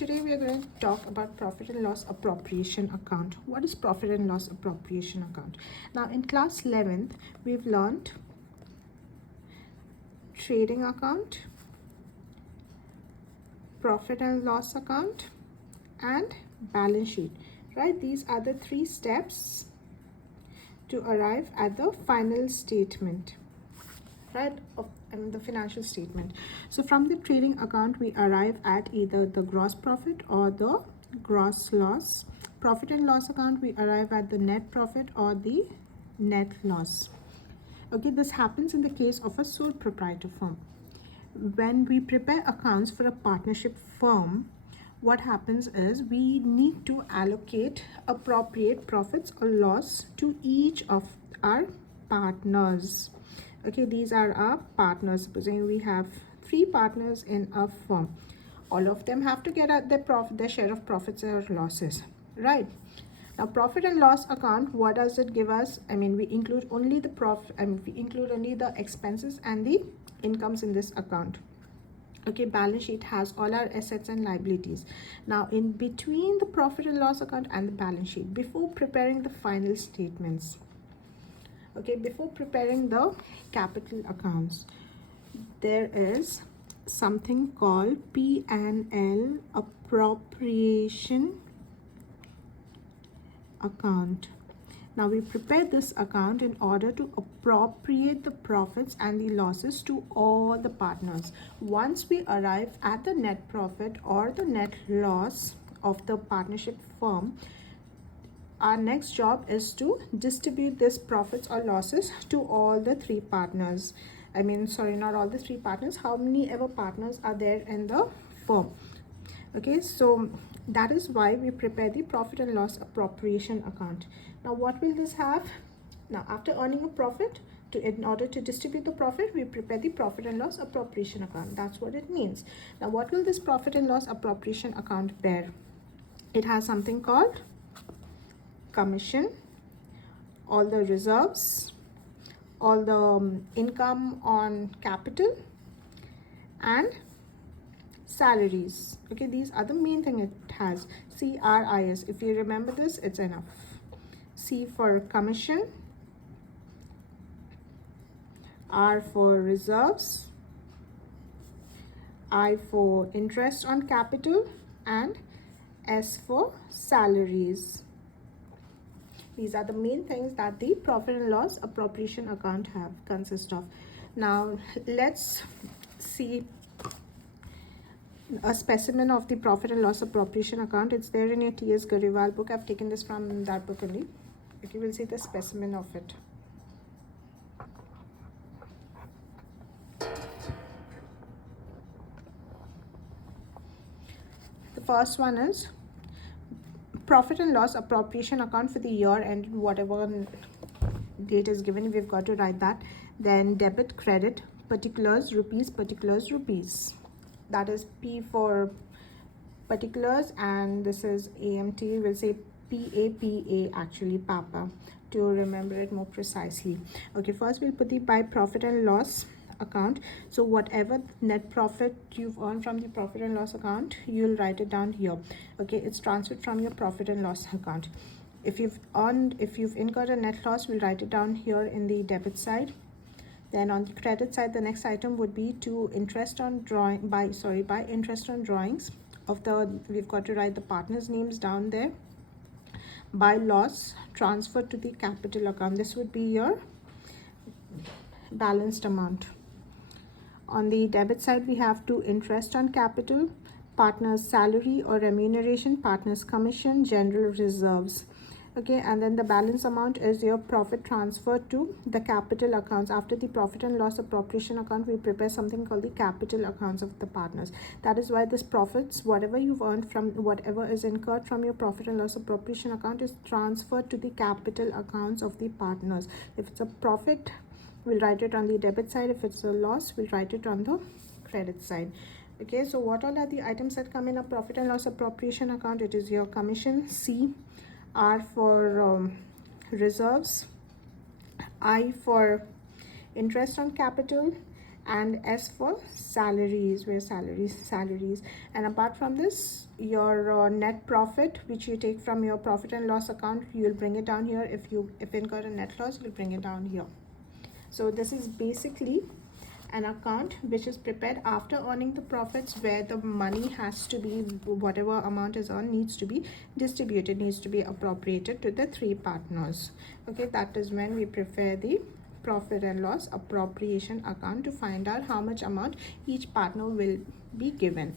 Today we are going to talk about profit and loss appropriation account. What is profit and loss appropriation account? Now in class 11th, we've learned trading account, profit and loss account, and balance sheet, right? These are the three steps to arrive at the final statement, right, of the financial statement. So from the trading account, we arrive at either the gross profit or the gross loss. Profit and loss account, we arrive at the net profit or the net loss. Okay, this happens in the case of a sole proprietor firm. When we prepare accounts for a partnership firm, what happens is we need to appropriate profits or loss to each of our partners. Okay, these are our partners. Supposing we have 3 partners in a firm, all of them have to get at their share of profits or losses, right? Now profit and loss account, what does it give us? We include only the we include only the expenses and the incomes in this account. Okay, balance sheet has all our assets and liabilities. Now in between the profit and loss account and the balance sheet, before preparing the final statements, okay, before preparing the capital accounts, there is something called P&L appropriation account. Now we prepare this account in order to appropriate the profits and the losses to all the partners. Once we arrive at the net profit or the net loss of the partnership firm, our next job is to distribute this profits or losses to all the 3 partners. Not all the 3 partners, how many ever partners are there in the firm. Okay, so that is why we prepare the profit and loss appropriation account. Now what will this have? Now after earning a profit, in order to distribute the profit, we prepare the profit and loss appropriation account. That's what it means. Now what will this profit and loss appropriation account bear? It has something called commission, all the reserves, all the income on capital, and salaries. Okay, these are the main thing it has. CRIS, if you remember this, it's enough. C for commission, R for reserves, I for interest on capital, and S for salaries. These are the main things that the profit and loss appropriation account consist of. Now let's see a specimen of the profit and loss appropriation account. It's there in your T.S. Gariwal book. I've taken this from that book only. Okay, we'll see the specimen of it. The first one is profit and loss appropriation account for the year and whatever date is given, we've got to write that. Then debit, credit, particulars, rupees. That is P for particulars, and this is AMT. We'll say PAPA, actually Papa, to remember it more precisely. Okay, first we'll put the by profit and loss account. So whatever net profit you've earned from the profit and loss account, you'll write it down here. Okay, it's transferred from your profit and loss account. If you've incurred a net loss, we'll write it down here in the debit side. Then on the credit side, the next item would be to interest on by interest on drawings of we've got to write the partners' names down there. By loss, transfer to the capital account. This would be your balanced amount. On the debit side, we have to interest on capital, partners' salary or remuneration, partners' commission, general reserves. Okay, and then the balance amount is your profit transferred to the capital accounts. After the profit and loss appropriation account, we prepare something called the capital accounts of the partners. That is why this profits, whatever you've earned from whatever is incurred from your profit and loss appropriation account, is transferred to the capital accounts of the partners. If it's a profit, we'll write it on the debit side. If it's a loss, we'll write it on the credit side. Okay, so what all are the items that come in a profit and loss appropriation account? It is your commission, C. R for reserves, I for interest on capital, And S for salaries, where salaries. And apart from this, your net profit, which you take from your profit and loss account, you will bring it down here. If incur a net loss, you'll bring it down here. So this is basically an account which is prepared after earning the profits, where the money has to be, whatever amount is earned, needs to be distributed, needs to be appropriated to the three partners. Okay, that is when we prepare the profit and loss appropriation account to find out how much amount each partner will be given.